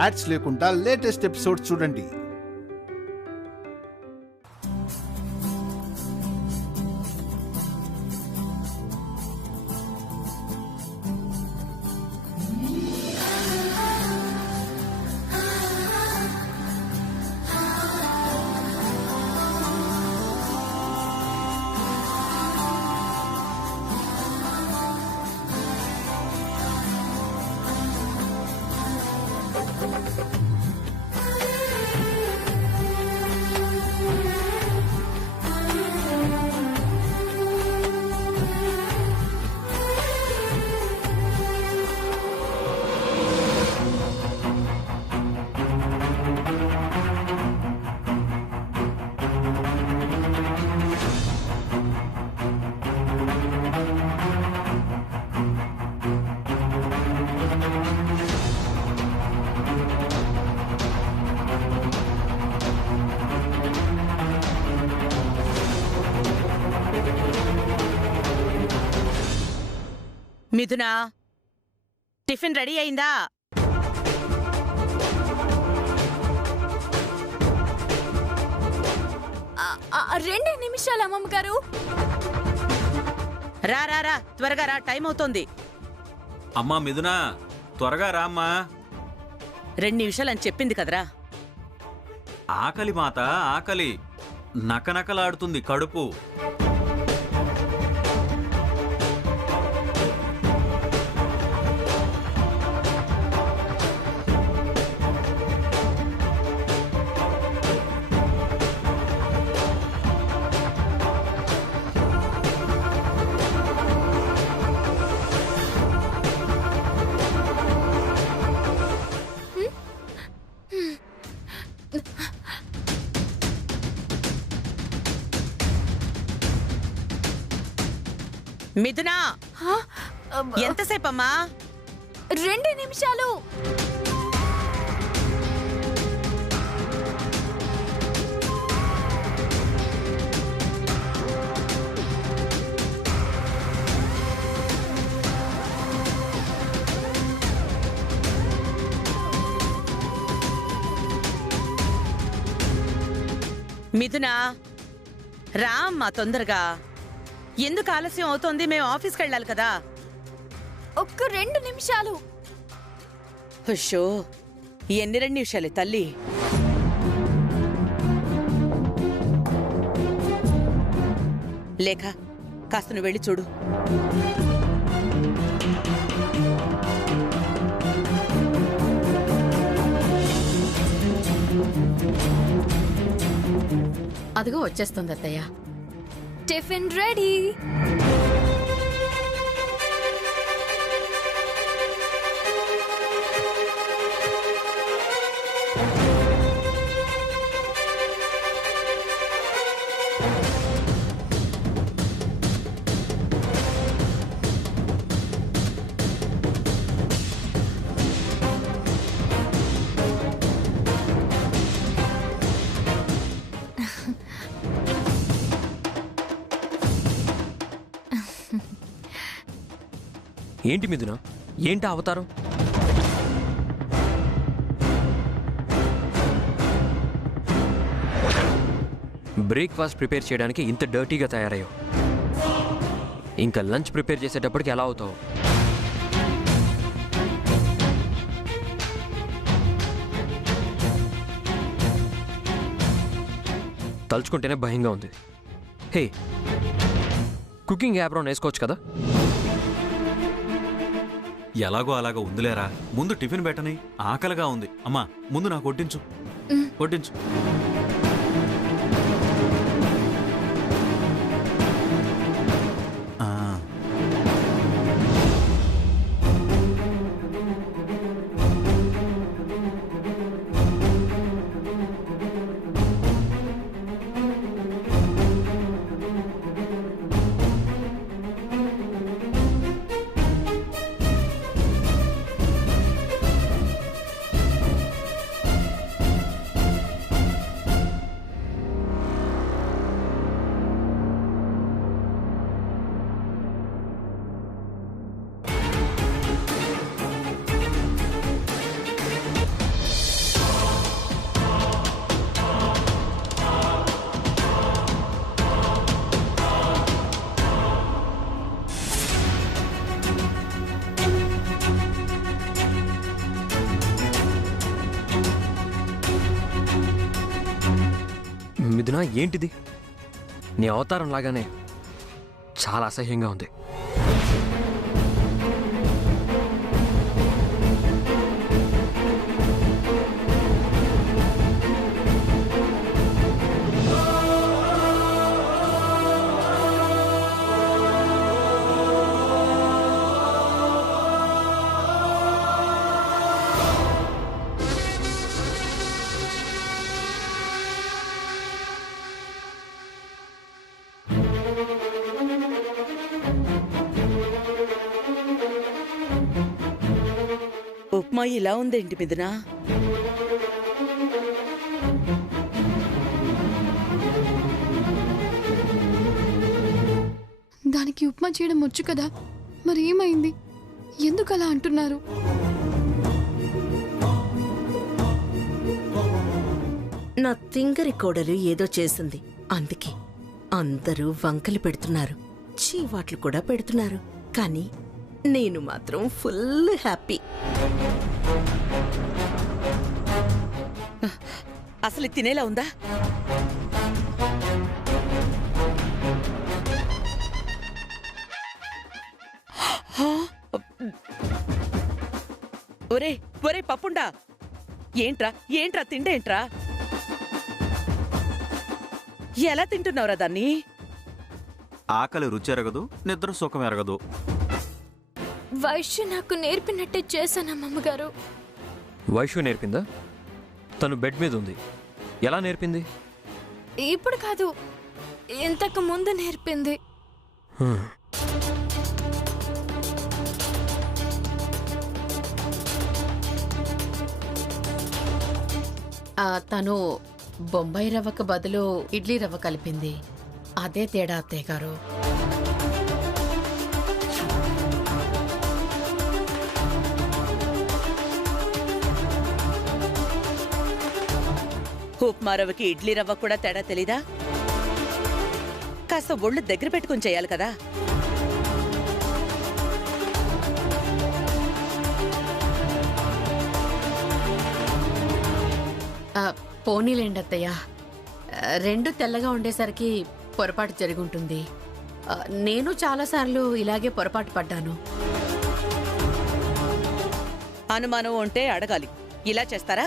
Ads లేకుండా latest episodes చూడండి. మిథునా, tiffin ready అయిందా? రెండు నిమిషాలు అమ్మమ్మ గారు. రా రా రా, త్వరగా రా, టైం అవుతోంది. అమ్మా మిథునా, త్వరగా రామ్మా. 2 నిమిషాలని చెప్పింది కదరా. ఆకలి మాత, ఆకలి. నకనకలాడుతుంది కడుపు. మిథునా, ఎంతసేపమ్మా? 2 నిమిషాలు. మిథునా, రా అమ్మా తొందరగా. ఎందుకు ఆలస్యం అవుతోంది? మేము ఆఫీస్కి వెళ్ళాలి కదా. ఒక్క 2 నిమిషాలు. హుషో, ఎన్ని 2 నిమిషాలే తల్లి. లేఖ, కాస్త నువ్వు వెళ్ళి చూడు. అదిగో వచ్చేస్తుంది అత్తయ్య. Tiffin ready. ఏంటి మిథున, ఏంటి అవతారం? బ్రేక్ఫాస్ట్ ప్రిపేర్ చేయడానికి ఇంత డర్టీగా తయారయ్యావు. ఇంకా లంచ్ ప్రిపేర్ చేసేటప్పటికి ఎలా అవుతావు? తలుచుకుంటేనే భయంగా ఉంది. హే, కుకింగ్ యాప్రాన్ వేసుకోవచ్చు కదా. ఎలాగో అలాగో ఉందిలేరా. ముందు టిఫిన్ పెట్టని, ఆకలిగా ఉంది. అమ్మా, ముందు నాకు వడ్డించు, వడ్డించు. మిథున ఏంటిది? నీ అవతారం లాగానే చాలా అసహ్యంగా ఉంది. ఉప్మా ఇలా ఉందేంటి మిథునా? దానికి ఉప్మా చేయడం వచ్చు కదా, మరి ఏమైంది? ఎందుకు అలా అంటున్నారు? నా తింగరి కోడలు ఏదో చేసింది, అందుకే అందరూ వంకలు పెడుతున్నారు, చీవాట్లు కూడా పెడుతున్నారు. కానీ నేను మాత్రం ఫుల్ హ్యాపీ. అసలు ఇది తినేలా ఉందా? ఒరే ఒరే పప్పుండా, ఏంట్రా ఏంట్రా తిండేంట్రా? ఎలా తింటున్నావురా దాన్ని? ఆకలి రుచి ఎరగదు, నిద్ర సుఖం ఎరగదు. వైశ్య నాకు నేర్పినట్టే చేశానమ్మగారు. వైషు నేర్పిందా? తను బెడ్ మీద ఉంది, ఎలా నేర్పింది? ఇప్పుడు కాదు, ఇంతకు ముందు నేర్పింది. తను బొంబాయి రవ్వకు బదులు ఇడ్లీ రవ్వ కలిపింది. అదే తేడా అత్తయ్య గారు. ఉప్మా రవ్వకి ఇడ్లీ రవ్వ కూడా తేడా తెలీదా? కాస్త ఒళ్ళు దగ్గర పెట్టుకుని చేయాలి కదా. పోనీలేండి అత్తయ్య, రెండు తెల్లగా ఉండేసరికి పొరపాటు జరుగుంటుంది. నేను చాలాసార్లు ఇలాగే పొరపాటు పడ్డాను. అనుమానం ఉంటే అడగాలి, ఇలా చేస్తారా?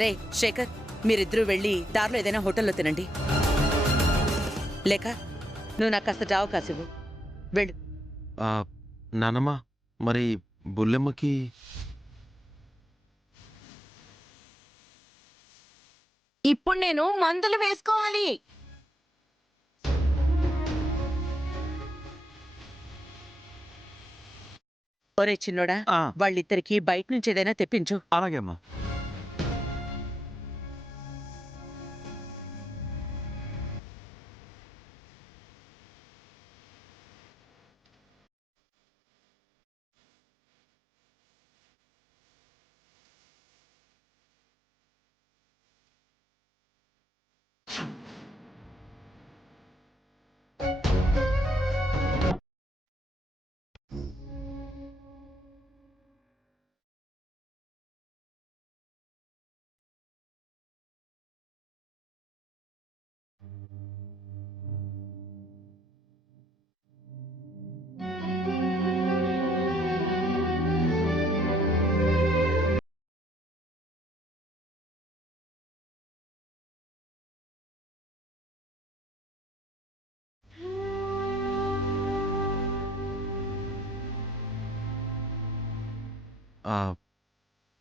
రే శేఖర్, మీరిద్దరూ వెళ్ళి దారిలో ఏదైనా హోటల్లో తినండి. లేక నువ్వు నాకు కాస్త జావ కాసివ్వు, వెళ్ళు. నానమ్మ, మరి బుల్లెమ్మకి ఇప్పుడు నేను మందులు వేసుకోవాలి. ఒరే చిన్నోడా, వాళ్ళిద్దరికి బయట నుంచి ఏదైనా తెప్పించు. అలాగే అమ్మా.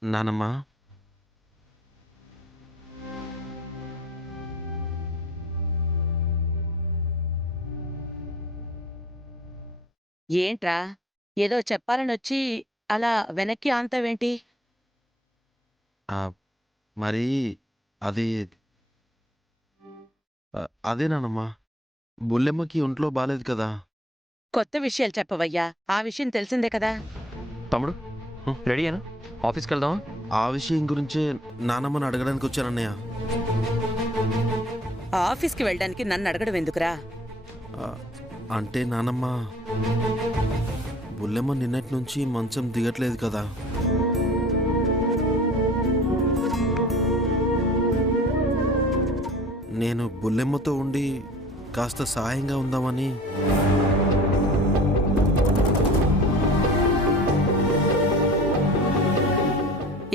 నానమ్మ, ఏంట్రా, ఏదో చెప్పాలని వచ్చి అలా వెనక్కి ఆంతావేంటి? మరి అది అదే నానమ్మ, బుల్లెమ్మకి ఒంట్లో బాలేదు కదా. కొత్త విషయాలు చెప్పవయ్యా, ఆ విషయం తెలిసిందే కదా. తమ్ముడు రెడీయేనా? ఆఫీస్కి వెళ్దామా? ఆ విషయం గురించే నానమ్మని అడగడానికి వచ్చానన్నయ్య. ఆఫీస్కి వెళ్ళడానికి నన్ను అడగడం ఎందుకురా? అంటే నానమ్మ, బుల్లెమ్మ నిన్నటి నుంచి మంచం దిగట్లేదు కదా. నేను బుల్లెమ్మతో ఉండి కాస్త సహాయంగా ఉందామని.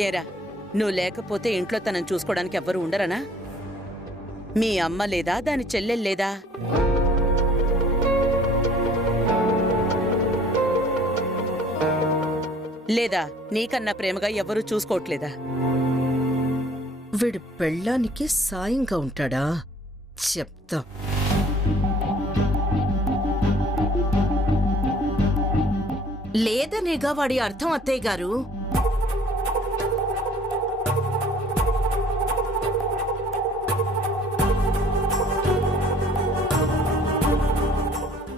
ఏరా, నువ్వు లేకపోతే ఇంట్లో తనని చూసుకోవడానికి ఎవ్వరూ ఉండరనా? మీ అమ్మ లేదా, దాని చెల్లెలు లేదా? లేదా నీకన్నా ప్రేమగా ఎవరూ చూసుకోవట్లేదా? వీడు పెళ్ళానికి సాయంగా ఉంటాడా? చెప్తా. లేదనేగా వాడి అర్థం అత్తయ్య గారు.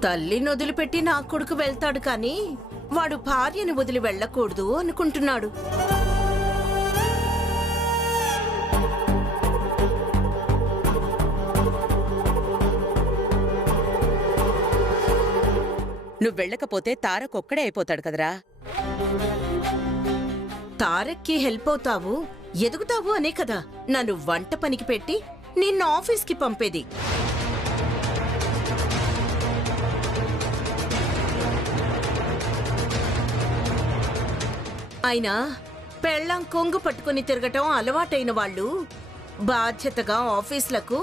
తల్లిని వదిలిపెట్టి నా కొడుకు వెళ్తాడు కానీ వాడు భార్యని వదిలి వెళ్ళకూడదు అనుకుంటున్నాడు. నువ్వు వెళ్ళకపోతే తారకొక్కడే అయిపోతాడు కదరా. తారక్కి హెల్ప్ అవుతావు, ఎదుగుతావు అనే కదా నన్ను వంట పనికి పెట్టి నిన్ను ఆఫీస్కి పంపేది. అయినా పెళ్ళాం కొంగు పట్టుకుని తిరగటం అలవాటైన వాళ్ళు బాధ్యతగా ఆఫీసులకు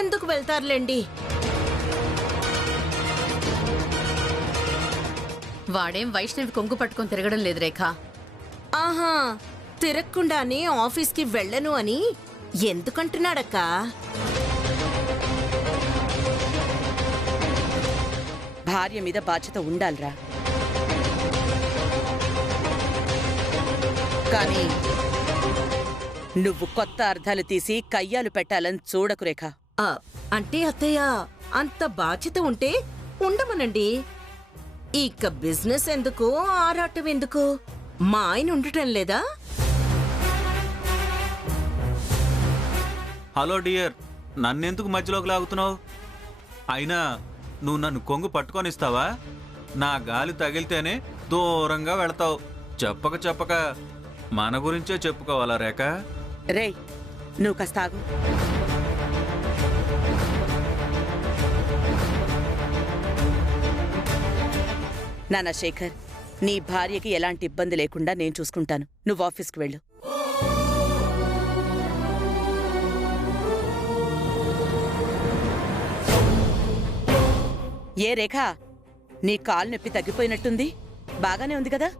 ఎందుకు వెళ్తారులేండి? వాడేం వైష్ణవి కొంగు పట్టుకొని తిరగడం లేదు రేఖ. ఆహా, తిరగకుండానే ఆఫీస్కి వెళ్ళను అని ఎందుకంటున్నాడక్కా? భార్య మీద బాధ్యత ఉండాలిరా. కానీ నువ్వు కొత్త అర్థాలు తీసి కయ్యాలు పెట్టాలని చూడకు రేఖ. అంటే అత్తయ్య, అంత బాధ్యత ఉంటే ఉండమనండి. ఇక బిజినెస్ ఎందుకు, ఆరాటం ఎందుకు? మా ఆయన ఉండటం లేదా? హలో డియర్, నన్నెందుకు మధ్యలోకి లాగుతున్నావు? అయినా నువ్వు నన్ను కొంగు పట్టుకొనిస్తావా? నా గాలి తగిలితేనే దూరంగా వెళతావు. చెప్పక చెప్పక మన గురించే చెప్పుకోవాలా రేఖ? రేయ్, నువ్వు కాస్త ఆగు. నానా శేఖర్, నీ భార్యకి ఎలాంటి ఇబ్బంది లేకుండా నేను చూసుకుంటాను. నువ్వు ఆఫీస్కి వెళ్ళు. ఏ రేఖ, నీ కాలు నొప్పి తగ్గిపోయినట్టుంది? బాగానే ఉంది కదా?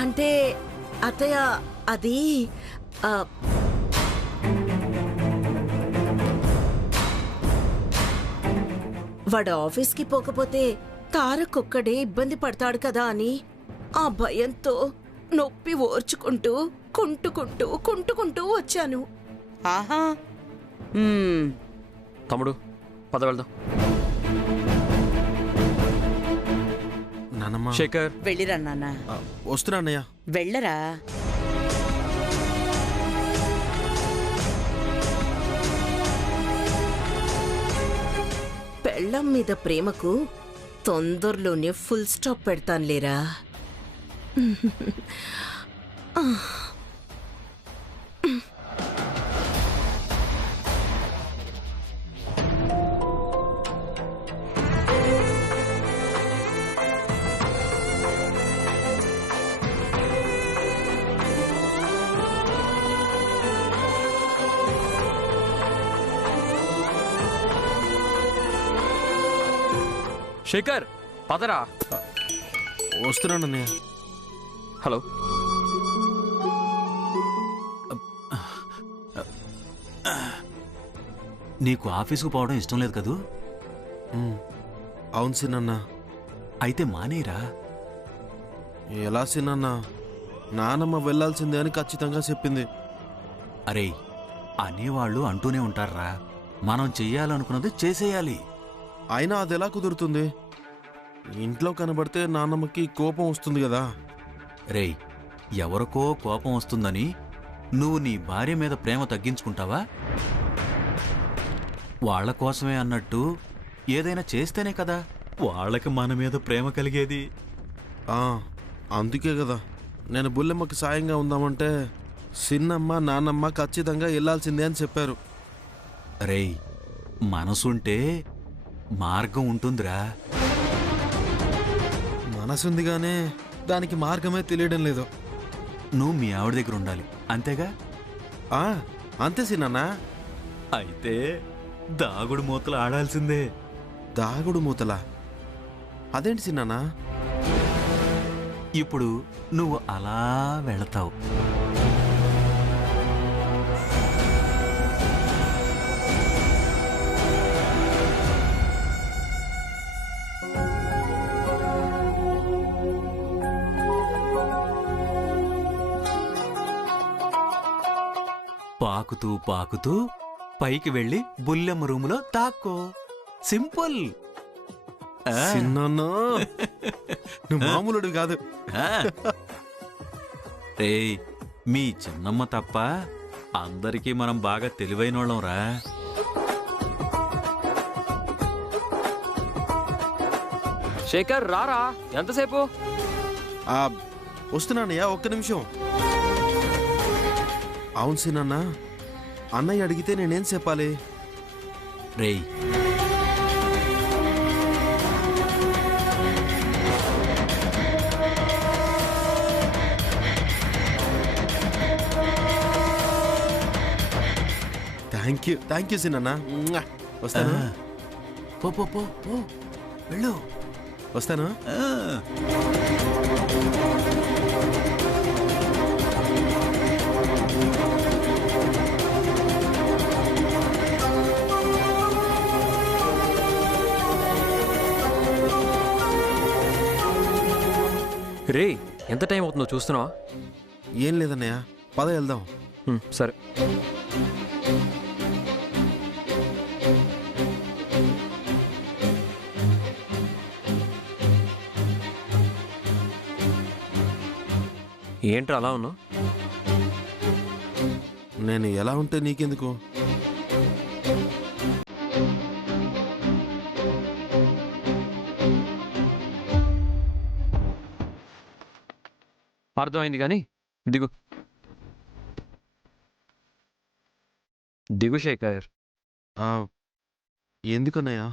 అంటే అత్తయ్య, అది వాడు ఆఫీస్కి పోకపోతే తారకొక్కడే ఇబ్బంది పడతాడు కదా అని ఆ భయంతో నొప్పి ఓర్చుకుంటూ కుంటుకుంటూ వచ్చాను. ఆహా. తమ్ముడు, పద వెళ్దాం. నానమ్మ, శేఖర్, వెళ్ళిరా నాన్న. వస్తున్నా అన్నయ్య. వెళ్ళరా. పెళ్ళం మీద ప్రేమకు తొందరలోనే ఫుల్ స్టాప్ పెడతానులేరా. శేఖర్, పదరా. వస్తున్నాను అన్నయ్య. హలో. నీకు ఆఫీసుకు పోవడం ఇష్టం లేదు కదూ? అవును సినన్న. అయితే మానేరా. ఎలా సినన్న? నానమ్మ వెళ్లాల్సిందే అని ఖచ్చితంగా చెప్పింది. అరే, అనేవాళ్ళు అంటూనే ఉంటారా. మనం చెయ్యాలనుకున్నది చేసేయాలి. అయినా అది ఎలా కుదురుతుంది? ఇంట్లో కనబడితే నాన్నమ్మకి కోపం వస్తుంది కదా. రేయ్, ఎవరికో కోపం వస్తుందని నువ్వు నీ భార్య మీద ప్రేమ తగ్గించుకుంటావా? వాళ్ళ కోసమే అన్నట్టు ఏదైనా చేస్తేనే కదా వాళ్ళకి మన మీద ప్రేమ కలిగేది. అందుకే కదా నేను బుల్లెమ్మకి సాయంగా ఉందామంటే చిన్నమ్మ నాన్నమ్మ ఖచ్చితంగా వెళ్ళాల్సిందే అని చెప్పారు. రేయ్, మనసుంటే మార్గం ఉంటుందిరా. మనసుందిగానే దానికి మార్గమే తెలియడం లేదు. నువ్వు మీ ఆవిడ దగ్గర ఉండాలి, అంతేగా? అంతే సిన్నా. అయితే దాగుడు మూతలు ఆడాల్సిందే. దాగుడు మూతలా? అదేంటి సిన్నా? ఇప్పుడు నువ్వు అలా వెళతావు. పాకుతూ పాకుతూ పైకి వెళ్ళి బుల్లెమ్మ రూములో తాక్కో. సింపుల్. సిన్నా నువ్వు మామూలుడు కాదు. రేయ్, మీ చిన్నమ్మ తప్ప అందరికీ మనం బాగా తెలివైనోళ్ళం రా. శేఖర్ రారా, ఎంతసేపు? వస్తున్నానయ్యా, ఒక్క నిమిషం. అవును సిన్నా, అన్నయ్య అడిగితే నేనేం చెప్పాలి? రేయ్, థ్యాంక్ యూ సిన్నా. వస్తాను. పో పో పో పో, వెళ్ళు. వస్తాను. రే, ఎంత టైం అవుతుందో చూస్తున్నావా? ఏం లేదన్నయ్య, పద వెళ్దాం. సరే. ఏంట్రా అలా ఉన్నావు? నేను ఎలా ఉంటే నీకెందుకు? అర్థమైంది కానీ దిగు. దిగు శేఖర్. ఎందుకన్నయ్యా?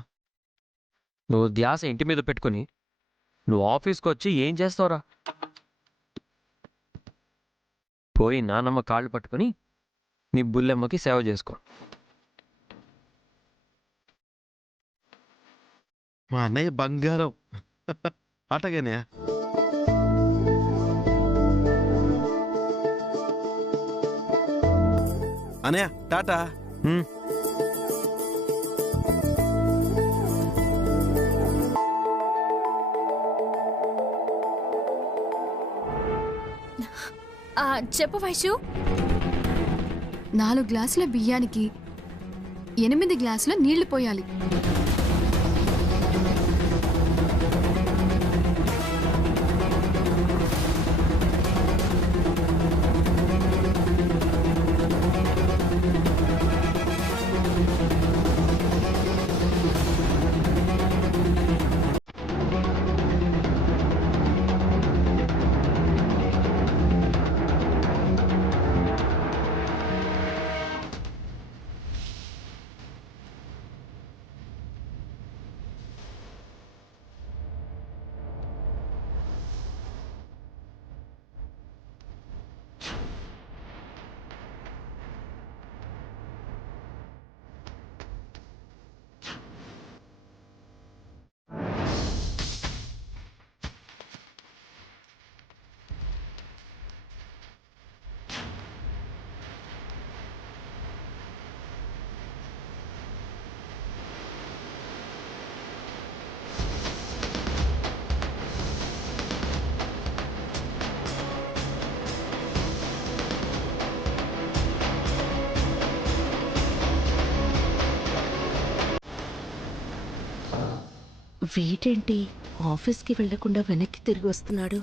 నువ్వు ధ్యాస ఇంటి మీద పెట్టుకుని నువ్వు ఆఫీస్కి వచ్చి ఏం చేస్తావురా? పోయి నానమ్మ కాళ్ళు పట్టుకుని నీ బుల్లెమ్మకి సేవ చేసుకో. మా అన్నయ్య బంగారం. అటగానే. అన్నయ్య టాటా. చెప్పు వైషు. 4 గ్లాసుల బియ్యానికి 8 గ్లాసుల నీళ్లు పోయాలి. వీటేంటి ఆఫీస్కి వెళ్లకుండా వెనక్కి తిరిగి వస్తున్నాడు?